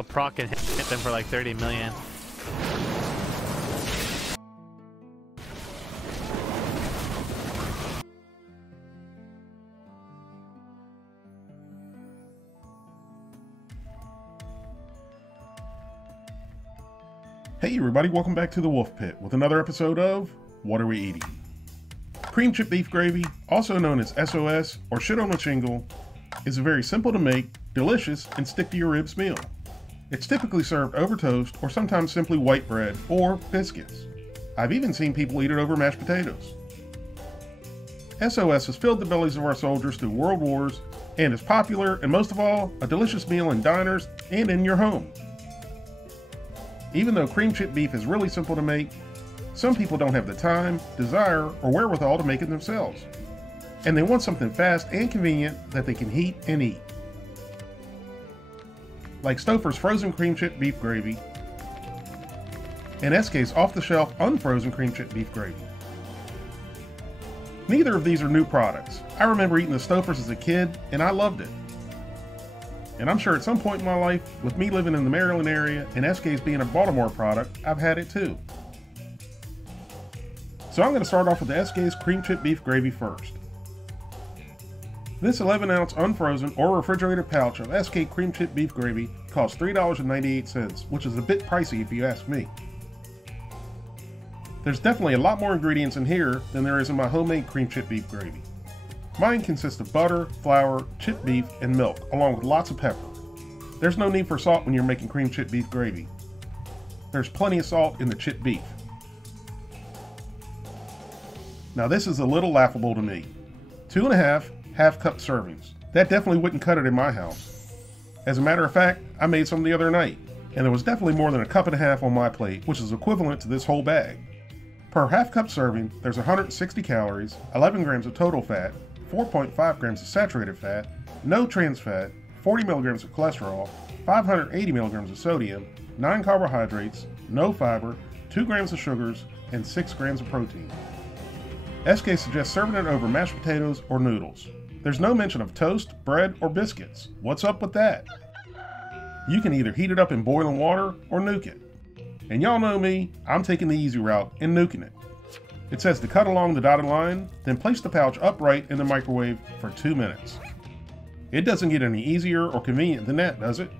A proc and hit them for like 30 million. Hey everybody, welcome back to the Wolf Pit with another episode of What Are We Eating? Cream chip beef gravy, also known as SOS or shit on a shingle, is a very simple to make, delicious, and stick to your ribs meal. It's typically served over toast or sometimes simply white bread or biscuits. I've even seen people eat it over mashed potatoes. SOS has filled the bellies of our soldiers through world wars and is popular and most of all, a delicious meal in diners and in your home. Even though cream chip beef is really simple to make, some people don't have the time, desire, or wherewithal to make it themselves. And they want something fast and convenient that they can heat and eat. Like Stouffer's frozen cream chip beef gravy and SK's off-the-shelf unfrozen cream chip beef gravy. Neither of these are new products. I remember eating the Stouffer's as a kid and I loved it. And I'm sure at some point in my life, with me living in the Maryland area and SK's being a Baltimore product, I've had it too. So I'm going to start off with the SK's cream chip beef gravy first. This 11-ounce unfrozen or refrigerated pouch of SK cream chip beef gravy costs $3.98, which is a bit pricey if you ask me. There's definitely a lot more ingredients in here than there is in my homemade cream chip beef gravy. Mine consists of butter, flour, chipped beef, and milk, along with lots of pepper. There's no need for salt when you're making cream chip beef gravy. There's plenty of salt in the chipped beef. Now this is a little laughable to me. 2.5 half-cup servings. That definitely wouldn't cut it in my house. As a matter of fact, I made some the other night, and there was definitely more than a cup and a half on my plate, which is equivalent to this whole bag. Per half-cup serving, there's 160 calories, 11 grams of total fat, 4.5 grams of saturated fat, no trans fat, 40 milligrams of cholesterol, 580 milligrams of sodium, 9 carbohydrates, no fiber, 2 grams of sugars, and 6 grams of protein. SK suggests serving it over mashed potatoes or noodles. There's no mention of toast, bread, or biscuits. What's up with that? You can either heat it up in boiling water or nuke it. And y'all know me, I'm taking the easy route and nuking it. It says to cut along the dotted line, then place the pouch upright in the microwave for 2 minutes. It doesn't get any easier or convenient than that, does it?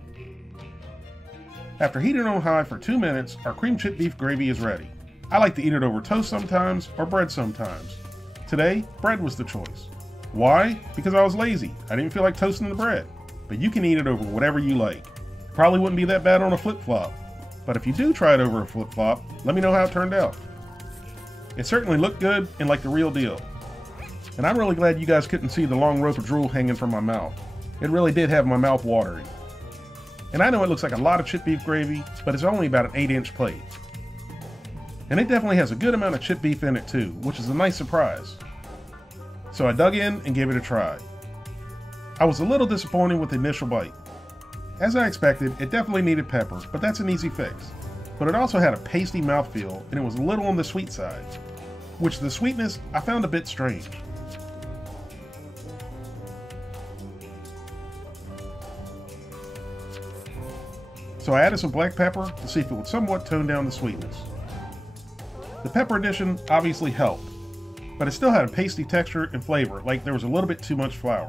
After heating on high for 2 minutes, our cream chip beef gravy is ready. I like to eat it over toast sometimes or bread sometimes. Today, bread was the choice. Why? Because I was lazy. I didn't feel like toasting the bread. But you can eat it over whatever you like. Probably wouldn't be that bad on a flip-flop. But if you do try it over a flip-flop, let me know how it turned out. It certainly looked good and like the real deal. And I'm really glad you guys couldn't see the long rope of drool hanging from my mouth. It really did have my mouth watering. And I know it looks like a lot of chip beef gravy, but it's only about an 8-inch plate. And it definitely has a good amount of chip beef in it too, which is a nice surprise. So I dug in and gave it a try. I was a little disappointed with the initial bite. As I expected, it definitely needed pepper, but that's an easy fix. But it also had a pasty mouthfeel, and it was a little on the sweet side, which the sweetness I found a bit strange. So I added some black pepper to see if it would somewhat tone down the sweetness. The pepper addition obviously helped, but it still had a pasty texture and flavor, like there was a little bit too much flour.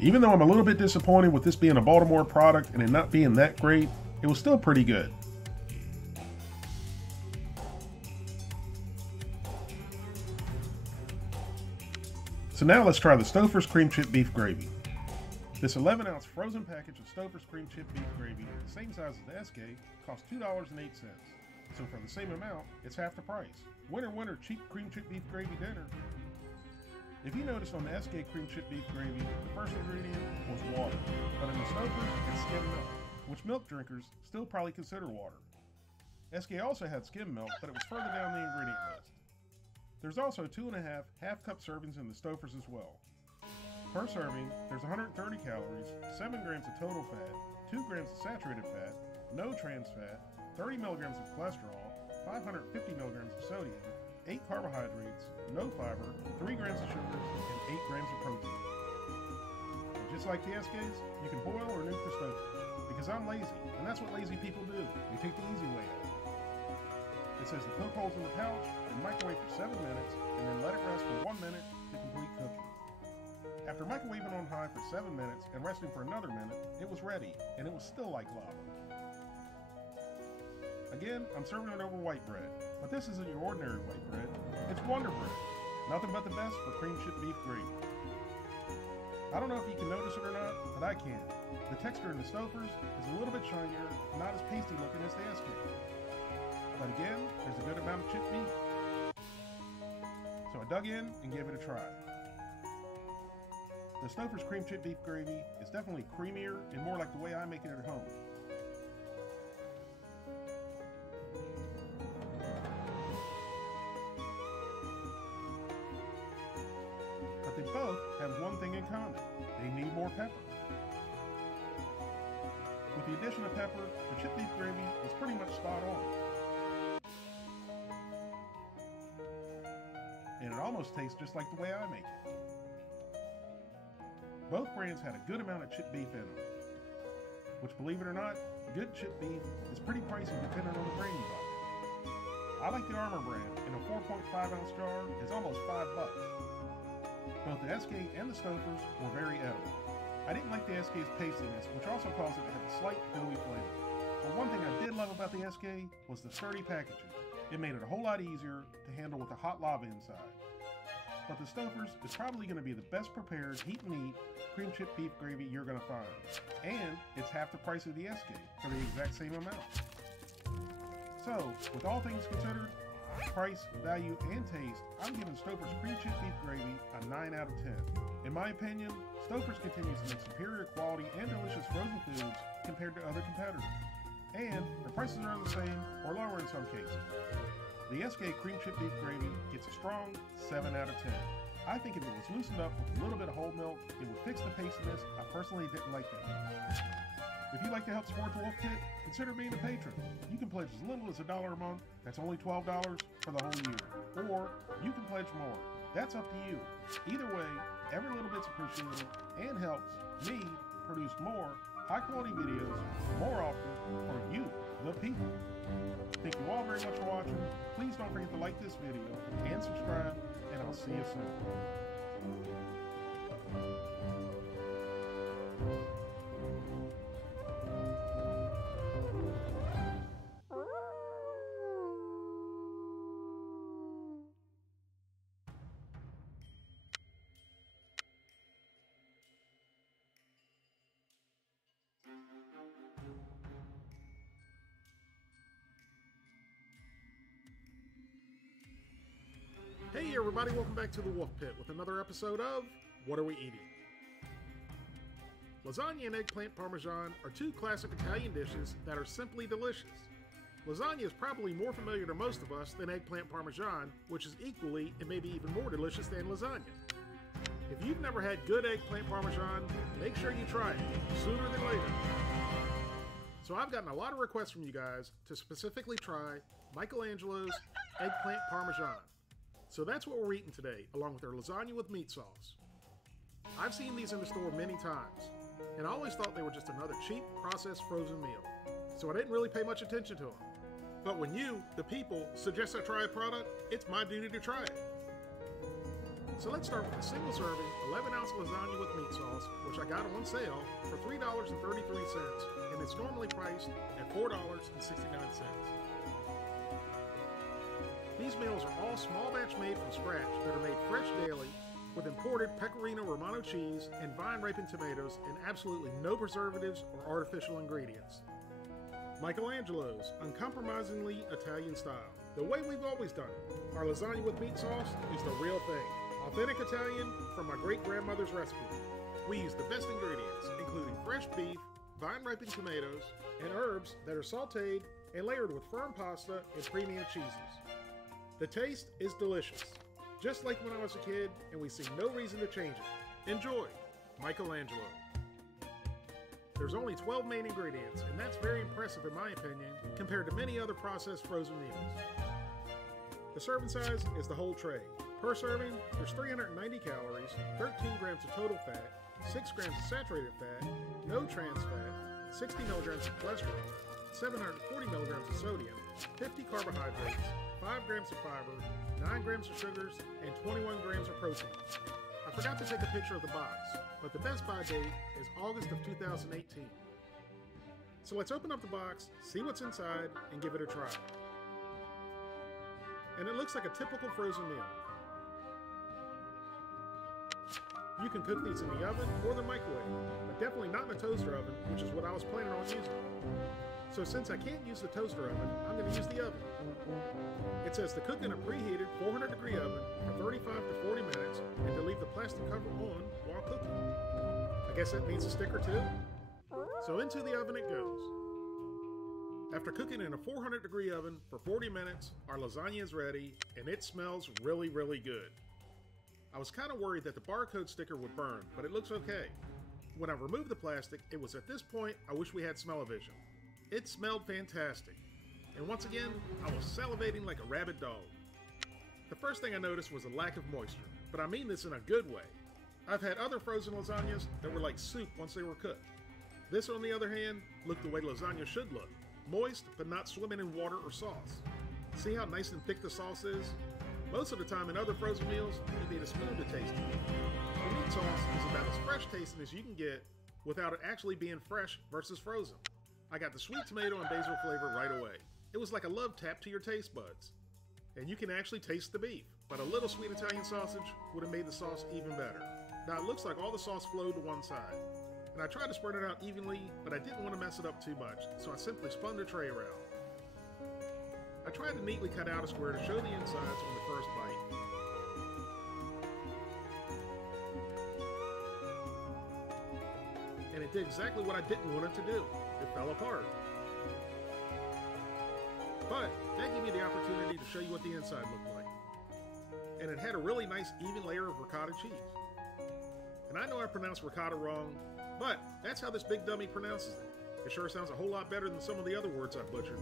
Even though I'm a little bit disappointed with this being a Baltimore product and it not being that great, it was still pretty good. So now let's try the Stouffer's cream chip beef gravy. This 11-ounce frozen package of Stouffer's cream chip beef gravy, the same size as the SK, costs $2.08. So for the same amount, it's half the price. Winner, winner, cheap cream chip beef gravy dinner. If you noticed on the SK cream chip beef gravy, the first ingredient was water, but in the Stouffer's, it's skim milk, which milk drinkers still probably consider water. SK also had skim milk, but it was further down the ingredient list. There's also 2.5 half-cup servings in the Stouffer's as well. Per serving, there's 130 calories, 7 grams of total fat, 2 grams of saturated fat, no trans fat, 30 milligrams of cholesterol, 550 milligrams of sodium, 8 carbohydrates, no fiber, 3 grams of sugars, and 8 grams of protein. And just like the SKs, you can boil or nuke the Stouffer's, because I'm lazy, and that's what lazy people do. We take the easy way out. It says to poke holes in the pouch and microwave for 7 minutes, and then let it rest for 1 minute to complete cooking. After microwaving on high for 7 minutes and resting for another minute, it was ready, and it was still like lava. Again, I'm serving it over white bread, but this isn't your ordinary white bread, it's Wonder Bread. Nothing but the best for cream chip beef gravy. I don't know if you can notice it or not, but I can. The texture in the Stouffer's is a little bit shinier, not as pasty looking as the SK. But again, there's a good amount of chip beef. So I dug in and gave it a try. The Stouffer's cream chip beef gravy is definitely creamier and more like the way I make it at home. But they both have one thing in common. They need more pepper. With the addition of pepper, the chip beef gravy is pretty much spot on. And it almost tastes just like the way I make it. Both brands had a good amount of chip beef in them, which, believe it or not, good chip beef is pretty pricey depending on the brand you buy. I like the Armour brand, and a 4.5-ounce jar is almost $5. Both the SK and the Stouffer's were very edible. I didn't like the SK's pastiness, which also caused it to have a slight doughy flavor. But one thing I did love about the SK was the sturdy packaging. It made it a whole lot easier to handle with the hot lava inside. But the Stouffer's is probably going to be the best prepared heat and eat cream chip beef gravy you're going to find. And it's half the price of the SK for the exact same amount. So, with all things considered, Price, value, and taste, I'm giving Stouffer's cream chip beef gravy a 9 out of 10. In my opinion, Stouffer's continues to make superior quality and delicious frozen foods compared to other competitors. And their prices are the same or lower in some cases. The SK cream chip beef gravy gets a strong 7 out of 10. I think if it was loosened up with a little bit of whole milk, it would fix the pastiness I personally didn't like that much. If you'd like to help support the Wolf Pit, consider being a patron. You can pledge as little as $1 a month, that's only $12 for the whole year. Or you can pledge more, that's up to you. Either way, every little bit's appreciated and helps me produce more high-quality videos more often for you, the people. Thank you all very much for watching. Please don't forget to like this video and subscribe, and I'll see you soon. Hey everybody, welcome back to the Wolf Pit with another episode of What Are We Eating? Lasagna and eggplant parmesan are two classic Italian dishes that are simply delicious. Lasagna is probably more familiar to most of us than eggplant parmesan, which is equally and maybe even more delicious than lasagna. If you've never had good eggplant parmesan, make sure you try it sooner than later. So I've gotten a lot of requests from you guys to specifically try Michelangelo's eggplant parmesan. So that's what we're eating today, along with our lasagna with meat sauce. I've seen these in the store many times, and I always thought they were just another cheap, processed frozen meal, so I didn't really pay much attention to them. But when you, the people, suggest I try a product, it's my duty to try it. So let's start with a single serving, 11-ounce lasagna with meat sauce, which I got on sale for $3.33, and it's normally priced at $4.69. These meals are all small batch made from scratch that are made fresh daily with imported Pecorino Romano cheese and vine-ripened tomatoes and absolutely no preservatives or artificial ingredients. Michelangelo's, uncompromisingly Italian style, the way we've always done it. Our lasagna with meat sauce is the real thing. Authentic Italian from my great-grandmother's recipe. We use the best ingredients, including fresh beef, vine-ripened tomatoes, and herbs that are sauteed and layered with firm pasta and premium cheeses. The taste is delicious, just like when I was a kid, and we see no reason to change it. Enjoy, Michelangelo. There's only 12 main ingredients, and that's very impressive in my opinion, compared to many other processed frozen meals. The serving size is the whole tray. Per serving, there's 390 calories, 13 grams of total fat, 6 grams of saturated fat, no trans fat, 60 milligrams of cholesterol, 740 milligrams of sodium, 50 carbohydrates, 5 grams of fiber, 9 grams of sugars, and 21 grams of protein. I forgot to take a picture of the box, but the best buy date is August of 2018. So let's open up the box, see what's inside, and give it a try. And it looks like a typical frozen meal. You can cook these in the oven or the microwave, but definitely not in the toaster oven, which is what I was planning on using. So since I can't use the toaster oven, I'm going to use the oven. It says to cook in a preheated 400-degree oven for 35 to 40 minutes and to leave the plastic cover on while cooking. I guess that means a stick or two. So into the oven it goes. After cooking in a 400-degree oven for 40 minutes, our lasagna is ready, and it smells really, really good. I was kind of worried that the barcode sticker would burn, but it looks okay. When I removed the plastic, it was at this point I wish we had smell-o-vision. It smelled fantastic. And once again, I was salivating like a rabid dog. The first thing I noticed was a lack of moisture, but I mean this in a good way. I've had other frozen lasagnas that were like soup once they were cooked. This, on the other hand, looked the way lasagna should look. Moist, but not swimming in water or sauce. See how nice and thick the sauce is? Most of the time in other frozen meals, you need a spoon to taste it. The meat sauce is about as fresh tasting as you can get without it actually being fresh versus frozen. I got the sweet tomato and basil flavor right away. It was like a love tap to your taste buds. And you can actually taste the beef, but a little sweet Italian sausage would have made the sauce even better. Now it looks like all the sauce flowed to one side. And I tried to spread it out evenly, but I didn't want to mess it up too much, so I simply spun the tray around. I tried to neatly cut out a square to show the insides on the first bite. And it did exactly what I didn't want it to do. It fell apart. But that gave me the opportunity to show you what the inside looked like. And it had a really nice even layer of ricotta cheese. And I know I pronounced ricotta wrong, but that's how this big dummy pronounces it. It sure sounds a whole lot better than some of the other words I've butchered.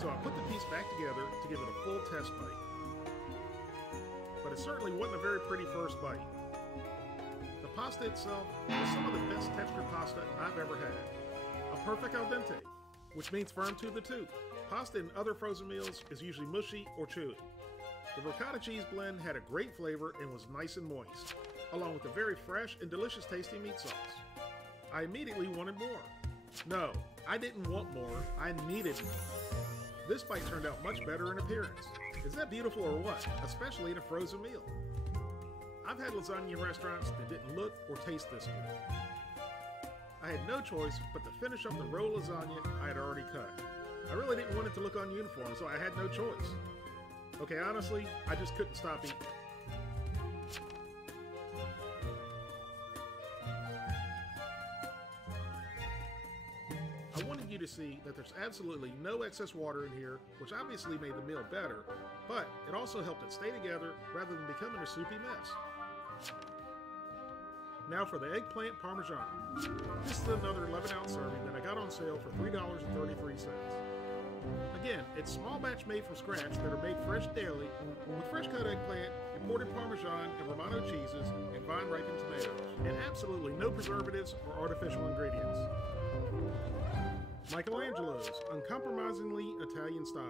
So I put the piece back together to give it a full test bite. But it certainly wasn't a very pretty first bite. The pasta itself was some of the best textured pasta I've ever had. A perfect al dente, which means firm to the tooth. Pasta in other frozen meals is usually mushy or chewy. The ricotta cheese blend had a great flavor and was nice and moist, along with a very fresh and delicious tasting meat sauce. I immediately wanted more. No, I didn't want more, I needed more. This bite turned out much better in appearance. Is that beautiful or what? Especially in a frozen meal. I've had lasagna in restaurants that didn't look or taste this good. I had no choice but to finish up the roll lasagna I had already cut. I really didn't want it to look ununiform, so I had no choice. Okay, honestly, I just couldn't stop eating. I wanted you to see that there's absolutely no excess water in here, which obviously made the meal better, but it also helped it stay together rather than becoming a soupy mess. Now for the eggplant parmesan. This is another 11-ounce serving that I got on sale for $3.33. Again, it's small batch made from scratch that are made fresh daily with fresh cut eggplant, imported Parmesan and Romano cheeses, and vine ripened tomatoes, and absolutely no preservatives or artificial ingredients. Michelangelo's uncompromisingly Italian style.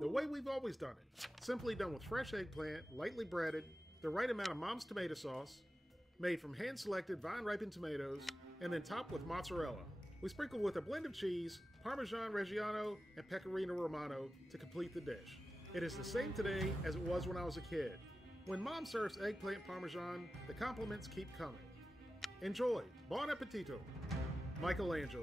The way we've always done it. Simply done with fresh eggplant, lightly breaded, the right amount of mom's tomato sauce, made from hand-selected vine-ripened tomatoes, and then topped with mozzarella. We sprinkle with a blend of cheese, Parmesan Reggiano, and Pecorino Romano to complete the dish. It is the same today as it was when I was a kid. When Mom serves eggplant Parmesan, the compliments keep coming. Enjoy! Buon appetito! Michelangelo.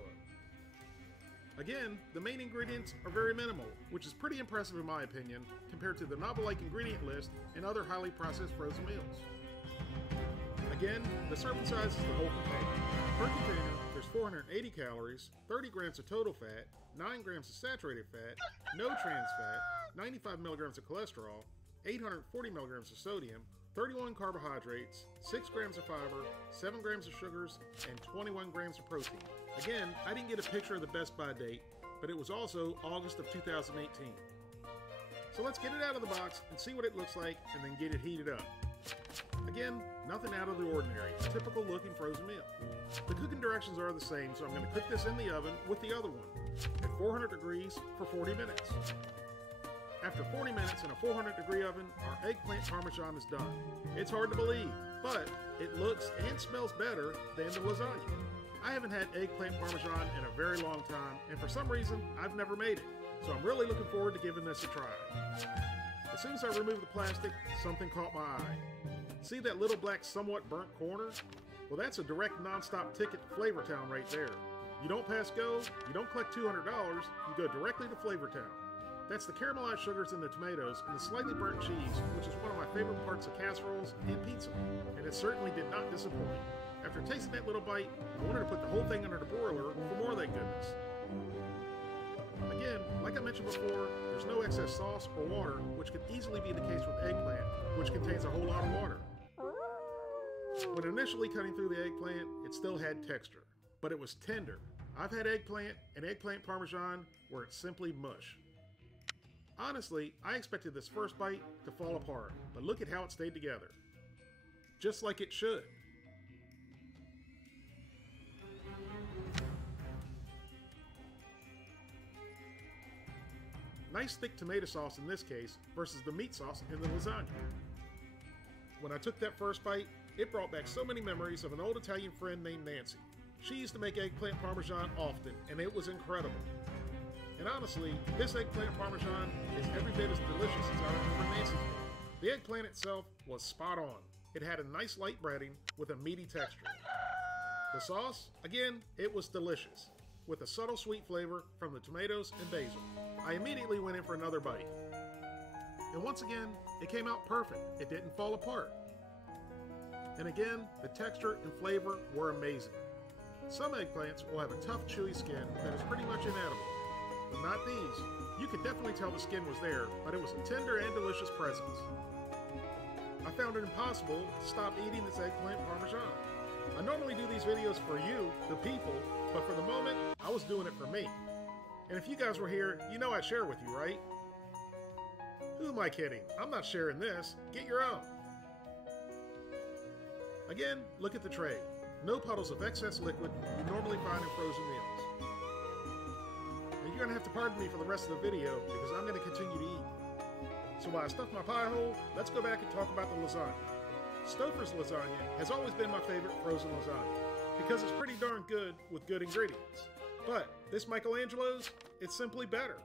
Again, the main ingredients are very minimal, which is pretty impressive in my opinion, compared to the novel-like ingredient list in other highly processed frozen meals. Again, the serving size is the whole container. Per container, there's 480 calories, 30 grams of total fat, 9 grams of saturated fat, no trans fat, 95 milligrams of cholesterol, 840 milligrams of sodium, 31 carbohydrates, 6 grams of fiber, 7 grams of sugars, and 21 grams of protein. Again, I didn't get a picture of the Best By date, but it was also August of 2018. So let's get it out of the box and see what it looks like and then get it heated up. Again, nothing out of the ordinary, typical looking frozen meal. The cooking directions are the same, so I'm going to cook this in the oven with the other one at 400 degrees for 40 minutes. After 40 minutes in a 400 degree oven, our eggplant parmesan is done. It's hard to believe, but it looks and smells better than the lasagna. I haven't had eggplant parmesan in a very long time, and for some reason, I've never made it, so I'm really looking forward to giving this a try. As soon as I removed the plastic, something caught my eye. See that little black somewhat burnt corner? Well, that's a direct non-stop ticket to Flavortown right there. You don't pass go, you don't collect $200, you go directly to Flavortown. That's the caramelized sugars in the tomatoes and the slightly burnt cheese, which is one of my favorite parts of casseroles and pizza. And it certainly did not disappoint. After tasting that little bite, I wanted to put the whole thing under the broiler for more of that goodness. Again, like I mentioned before, there's no excess sauce or water, which could easily be the case with eggplant, which contains a whole lot of water. When initially cutting through the eggplant, it still had texture, but it was tender. I've had eggplant and eggplant parmesan where it's simply mush. Honestly, I expected this first bite to fall apart, but look at how it stayed together. Just like it should. Nice thick tomato sauce in this case versus the meat sauce in the lasagna. When I took that first bite, it brought back so many memories of an old Italian friend named Nancy. She used to make eggplant parmesan often, and it was incredible. And honestly, this eggplant parmesan is every bit as delicious as I remember Nancy's made. The eggplant itself was spot on. It had a nice light breading with a meaty texture. The sauce, again, it was delicious, with a subtle sweet flavor from the tomatoes and basil. I immediately went in for another bite. And once again, it came out perfect. It didn't fall apart. And again, the texture and flavor were amazing. Some eggplants will have a tough, chewy skin that is pretty much inedible, but not these. You could definitely tell the skin was there, but it was a tender and delicious presence. I found it impossible to stop eating this eggplant parmesan. I normally do these videos for you, the people, but for the moment, I was doing it for me. And if you guys were here, you know I'd share with you, right? Who am I kidding? I'm not sharing this. Get your own. Again, look at the tray. No puddles of excess liquid you normally find in frozen meals. Now you're going to have to pardon me for the rest of the video because I'm going to continue to eat. So while I stuff my pie hole, let's go back and talk about the lasagna. Stouffer's lasagna has always been my favorite frozen lasagna because it's pretty darn good with good ingredients. But this Michelangelo's, it's simply better.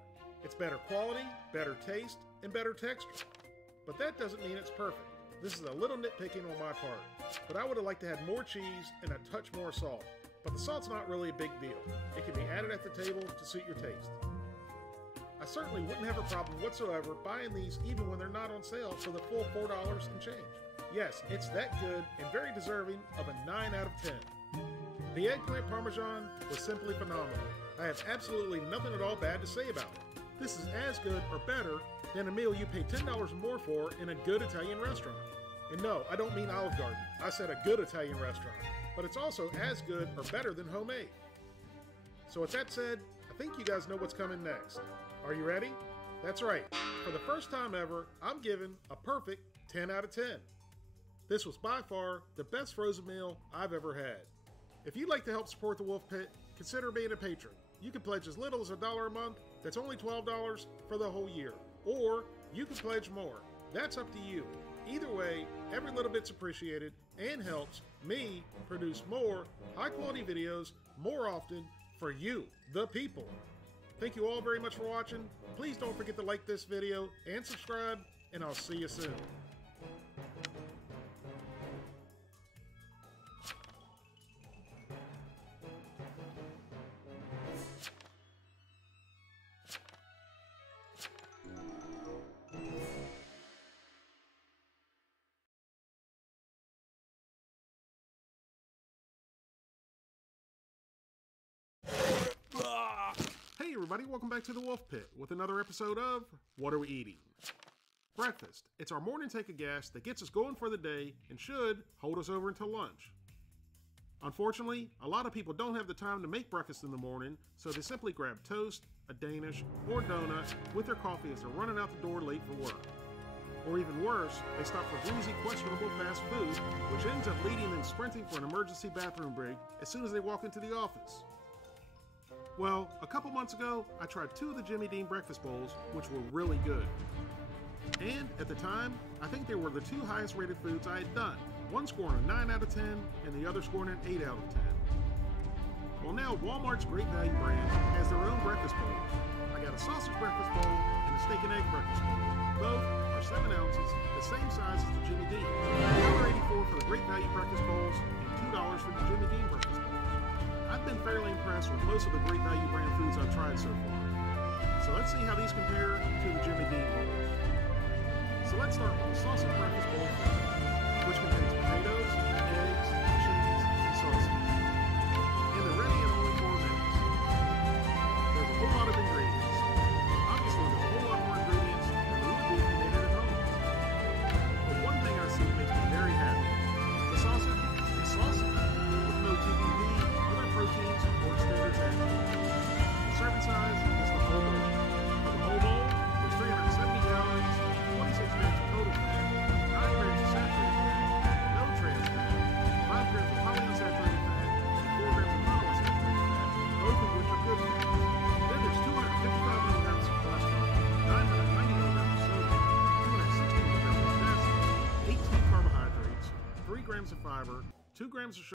It's better quality, better taste, and better texture. But that doesn't mean it's perfect. This is a little nitpicking on my part, but I would have liked to have more cheese and a touch more salt. But the salt's not really a big deal. It can be added at the table to suit your taste. I certainly wouldn't have a problem whatsoever buying these even when they're not on sale for the full $4 and change. Yes, it's that good and very deserving of a 9 out of 10. The eggplant parmesan was simply phenomenal. I have absolutely nothing at all bad to say about it. This is as good or better than a meal you pay $10 more for in a good Italian restaurant. And no, I don't mean Olive Garden. I said a good Italian restaurant. But it's also as good or better than homemade. So with that said, I think you guys know what's coming next. Are you ready? That's right. For the first time ever, I'm giving a perfect 10 out of 10. This was by far the best frozen meal I've ever had. If you'd like to help support the Wolf Pit, consider being a patron. You can pledge as little as $1 a month. That's only $12 for the whole year. Or you can pledge more. That's up to you. Either way, every little bit's appreciated and helps me produce more high-quality videos more often for you, the people. Thank you all very much for watching. Please don't forget to like this video and subscribe, and I'll see you soon. Hey everybody, welcome back to the Wolf Pit with another episode of What Are We Eating? Breakfast. It's our morning take of gas that gets us going for the day and should hold us over until lunch. Unfortunately, a lot of people don't have the time to make breakfast in the morning, so they simply grab toast, a Danish, or donut with their coffee as they're running out the door late for work. Or even worse, they stop for greasy, questionable fast food, which ends up leading them sprinting for an emergency bathroom break as soon as they walk into the office. Well, a couple months ago, I tried 2 of the Jimmy Dean breakfast bowls, which were really good. And at the time, I think they were the 2 highest rated foods I had done, one scoring a 9 out of 10 and the other scoring an 8 out of 10. Well, now Walmart's Great Value brand has their own breakfast bowls. I got a sausage breakfast bowl and a steak and egg breakfast bowl. Both are 7 ounces, the same size as the Jimmy Dean. $1.84 for the Great Value breakfast bowls and $2 for the Jimmy Dean breakfast bowl. I've been fairly impressed with most of the Great Value brand foods I've tried so far. So let's see how these compare to the Jimmy Dean bowl. So let's start with the sausage breakfast bowl first, which contains potatoes, eggs, cheese, and sausage. And they're ready in only 4 minutes. There's a whole lot of ingredients. Obviously, there's a whole lot more ingredients than there would be if you made it at home. But one thing I see makes me very happy. The sausage is sausage, with no TBV, other proteins, or extended fat. The serving size is the whole bowl. For the whole bowl, there's 370 calories, 26 grams of total fat, 9 grams of saturated fat, no trans fat, 5 grams of polyunsaturated fat, and 4 grams of monounsaturated fat, both of which are good fats. Then there's 255 milligrams of cholesterol, 990 milligrams of sodium, 260 milligrams of potassium, 18 carbohydrates, 3 grams of fiber, 2 grams of sugar,